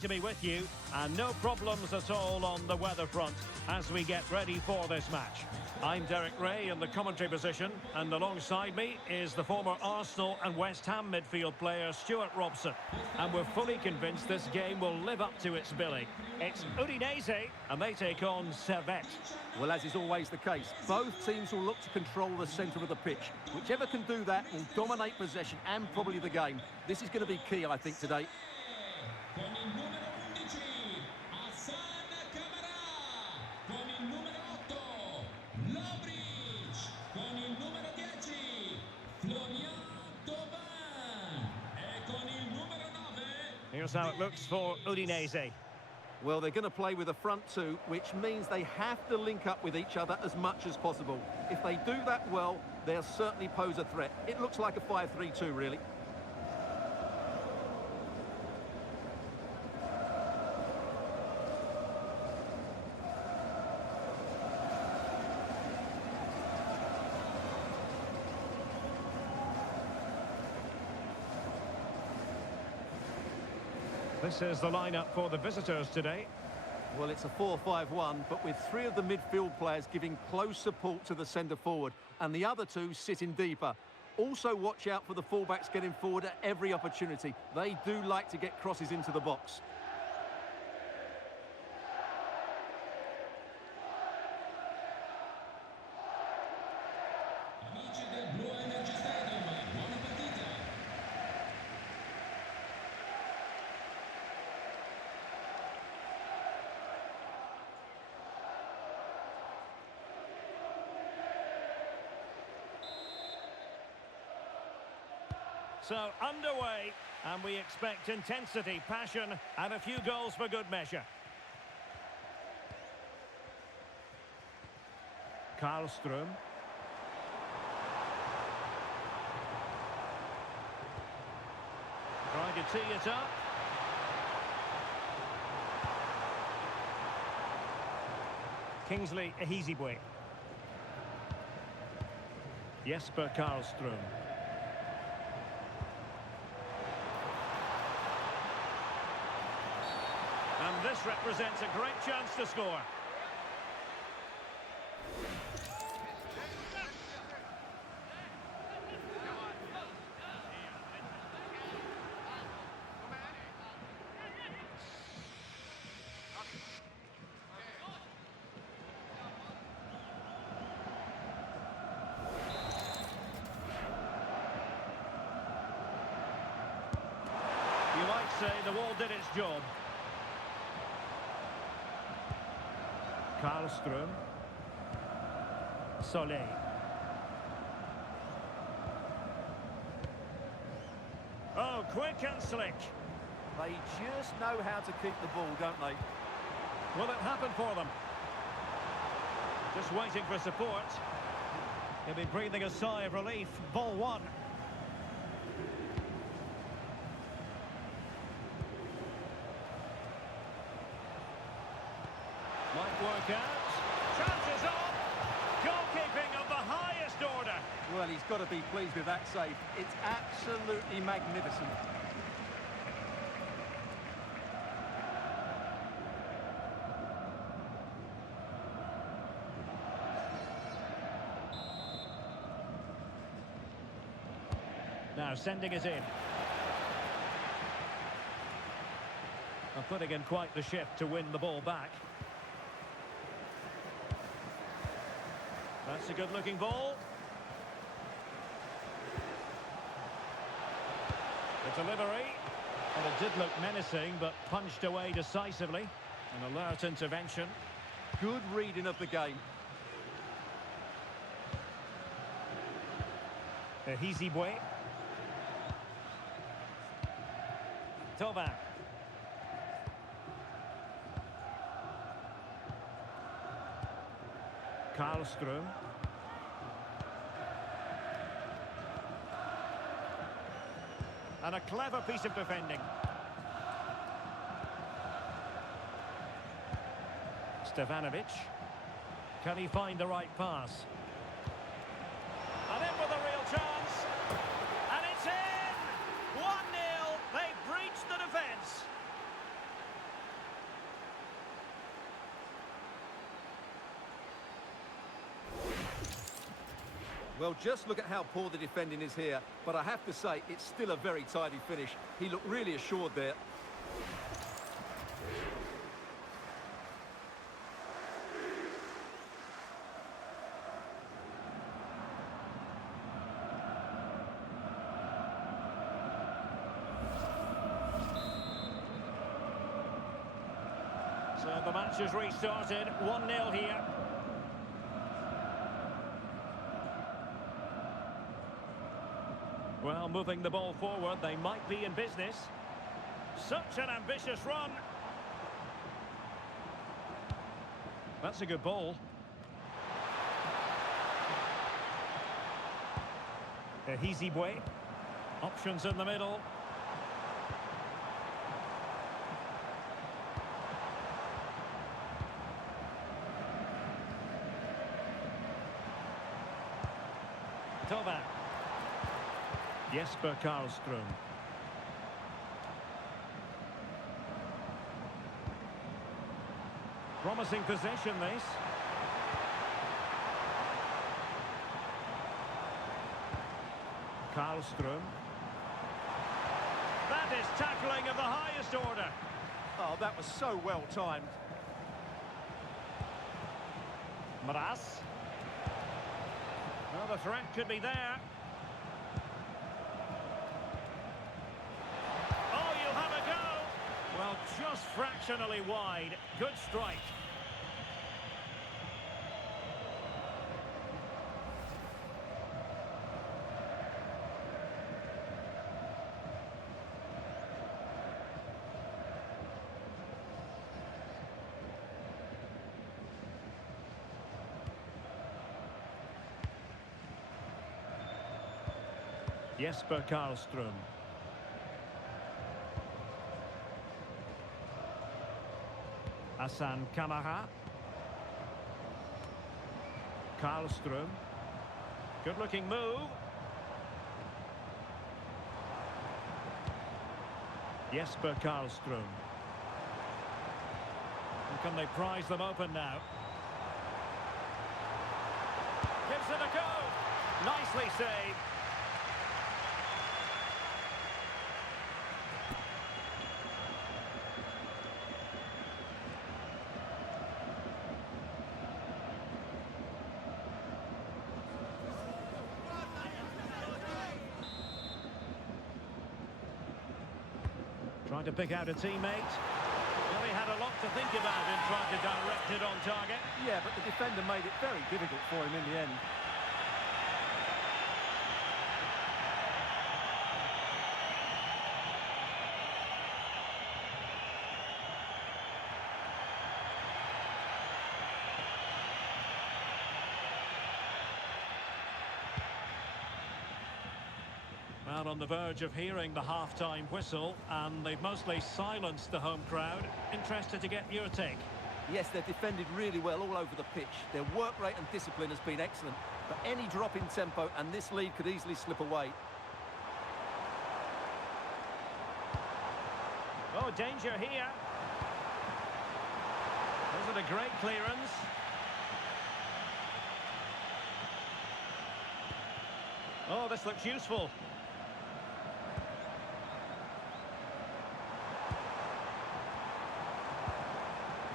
To be with you, and no problems at all on the weather front as we get ready for this match. I'm Derek Ray in the commentary position, and alongside me is the former Arsenal and West Ham midfield player Stuart Robson. And we're fully convinced this game will live up to its billing. It's Udinese, and they take on Servette. Well, as is always the case, both teams will look to control the centre of the pitch. Whichever can do that will dominate possession and probably the game. This is going to be key, I think, today. Con il numero 11 con il numero 8 Lobrich, con il numero 10 Florian Thauvin e con il numero 9. Here's how it looks for Udinese. Well, they're going to play with a front two, which means they have to link up with each other as much as possible. If they do that well, they'll certainly pose a threat. It looks like a 5-3-2, really. This is the lineup for the visitors today. Well, it's a 4-5-1, but with three of the midfield players giving close support to the centre forward, and the other two sitting deeper. Also watch out for the fullbacks getting forward at every opportunity. They do like to get crosses into the box. Amici del Bluenergy Stadium, buona partita. So underway, and we expect intensity, passion, and a few goals for good measure. Karlström. Trying to tee it up. Kingsley Ehizibwe. Jesper Karlström. And this represents a great chance to score. You might say the wall did its job. Karlström. Soleil. Oh, quick and slick. They just know how to keep the ball, don't they? Will it happen for them? Just waiting for support. He'll be breathing a sigh of relief. Ball one. Might work out. Chances on. Goalkeeping of the highest order. Well, he's got to be pleased with that save. It's absolutely magnificent. Now sending it in. And putting in quite the shift to win the ball back. That's a good-looking ball. The delivery. Well, it did look menacing, but punched away decisively. An alert intervention. Good reading of the game. Ehizibwe. Thauvin. Karlström. And a clever piece of defending. Stefanovic. Can he find the right pass? And in with a real chance. And it's in! 1-0. They've breached the defence. Well, just look at how poor the defending is here, but I have to say, it's still a very tidy finish. He looked really assured there. So the match has restarted, 1-0 here. Well, moving the ball forward, they might be in business. Such an ambitious run. That's a good ball. Hizibwe. Options in the middle. Toba. Jesper Karlström. Promising possession, this. Karlström. That is tackling of the highest order. Oh, that was so well timed. Mraz. Well, the threat could be there. Oh, you'll have a go. Well, just fractionally wide. Good strike. Jesper Karlström. Hassan Kamara. Karlström. Good-looking move. Jesper Karlström. And can they prize them open now? Gives it a go. Nicely saved. Trying to pick out a teammate. Well, he had a lot to think about in trying to direct it on target. Yeah, but the defender made it very difficult for him in the end. Well, on the verge of hearing the half-time whistle, and they've mostly silenced the home crowd. Interested to get your take. Yes, they've defended really well all over the pitch. Their work rate and discipline has been excellent. But any drop in tempo and this lead could easily slip away. Oh, danger here. Was it a great clearance? Oh, this looks useful.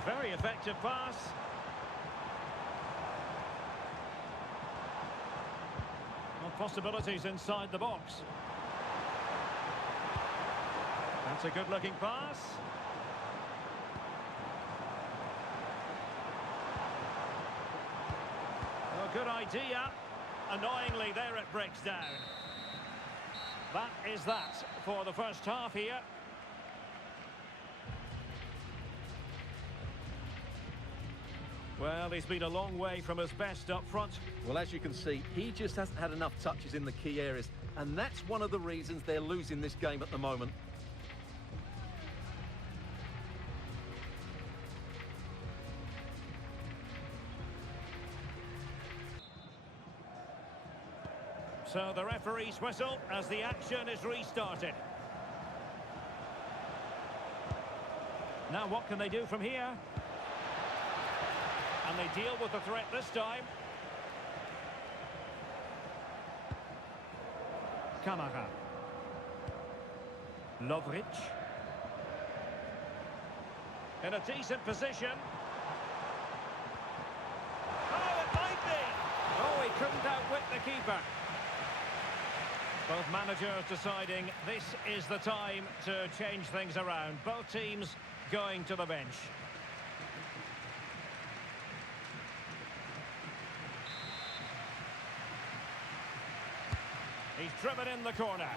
Very effective pass. Well, possibilities inside the box. That's a good-looking pass. Well, good idea. Annoyingly, there it breaks down. That is that for the first half here. Well, he's been a long way from his best up front. Well, as you can see, he just hasn't had enough touches in the key areas. And that's one of the reasons they're losing this game at the moment. So the referee's whistle as the action is restarted. Now what can they do from here? And they deal with the threat this time. Kamara. Lovric. In a decent position. Oh, it might be! Oh, he couldn't outwit the keeper. Both managers deciding this is the time to change things around. Both teams going to the bench. He's driven in the corner.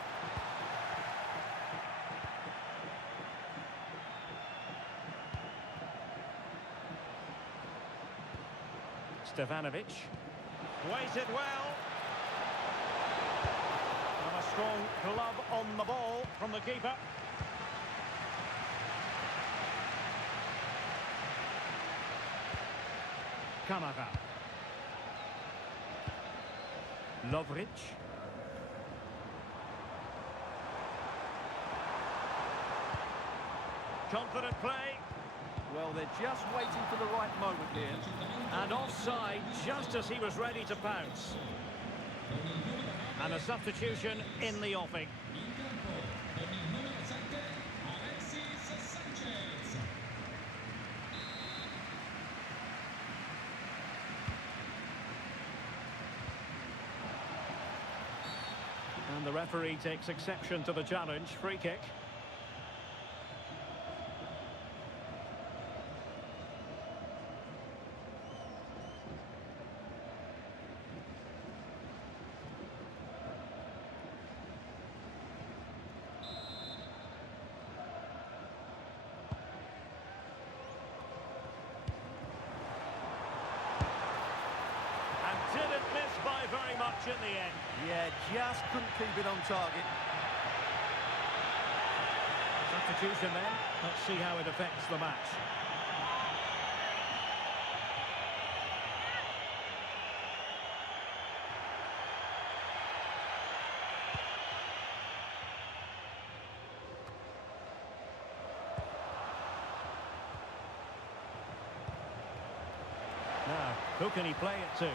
Stevanovic. Waited well. And a strong glove on the ball from the keeper. Kamara. Lovric. Confident play. Well, they're just waiting for the right moment here. And offside just as he was ready to pounce. And a substitution in the offing. In campo, con il numero 7, Alexis Sanchez. And the referee takes exception to the challenge. Free kick. Didn't miss by very much in the end. Yeah, just couldn't keep it on target. Substitution then. Let's see how it affects the match. Now, who can he play it to?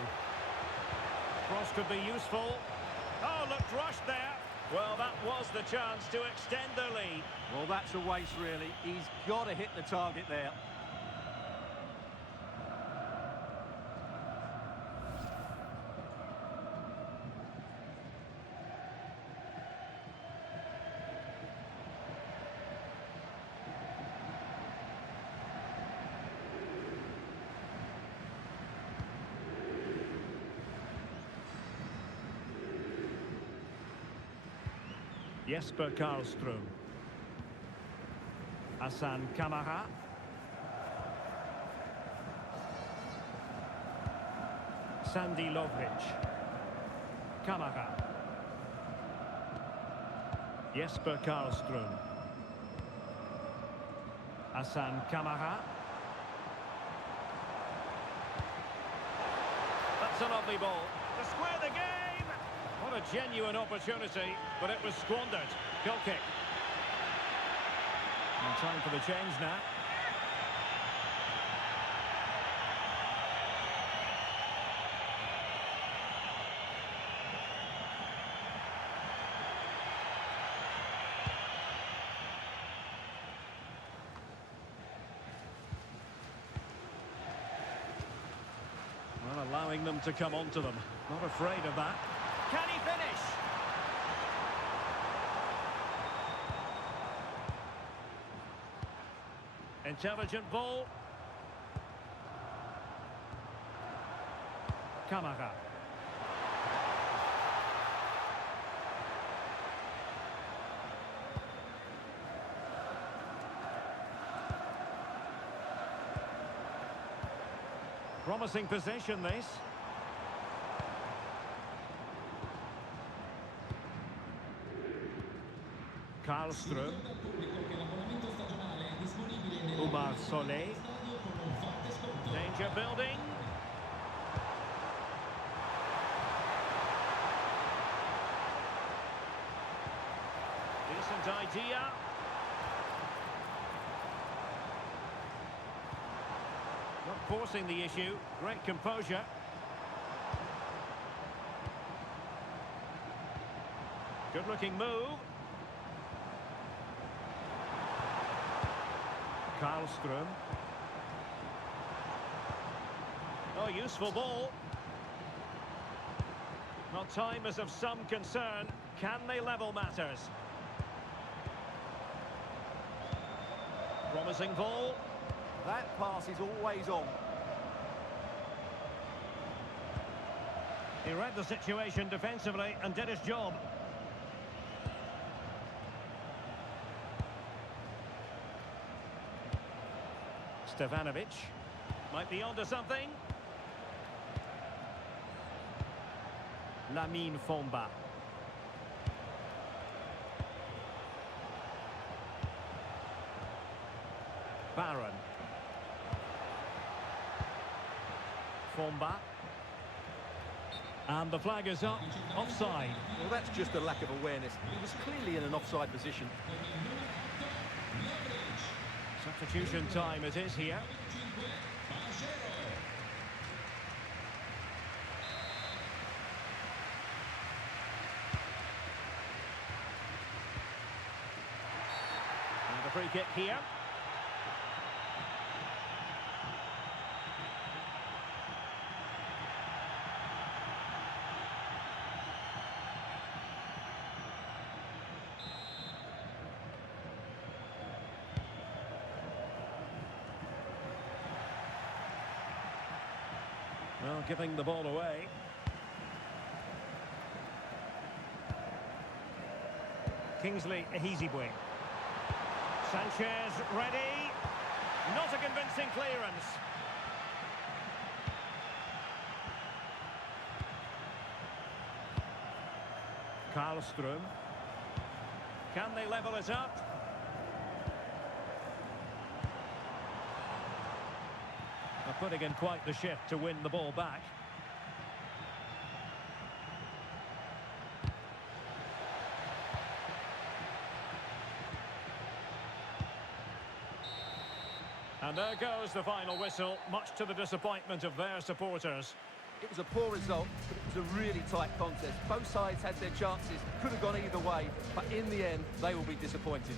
Cross could be useful. Oh, looked rushed there. Well, that was the chance to extend the lead. Well, that's a waste, really. He's got to hit the target there. Jesper Karlström. Hassan Kamara. Sandy Lovric. Kamara. Jesper Karlström. Hassan Kamara. That's a lovely ball. To square the game! What a genuine opportunity, but it was squandered. Goal kick. And time for the change now. Well, allowing them to come onto them. Not afraid of that. Can he finish? Intelligent ball. Kamara. Promising possession, this. Karlström. Umar Solé. Danger building. Decent idea. Not forcing the issue. Great composure. Good-looking move. Karlström. Oh, useful ball. Well, time is of some concern. Can they level matters? Promising ball. That pass is always on. He read the situation defensively and did his job. Stefanovic might be onto something. Lamine Fomba. Baron. Fomba. And the flag is up. Offside. Well, that's just a lack of awareness. He was clearly in an offside position. Substitution time it is here. And a free kick here. Well, giving the ball away. Kingsley Ehizibwe. Sanchez ready. Not a convincing clearance. Karlström. Can they level it up? Putting in quite the shift to win the ball back. And there goes the final whistle, much to the disappointment of their supporters. It was a poor result, but it was a really tight contest. Both sides had their chances, could have gone either way, but in the end, they will be disappointed.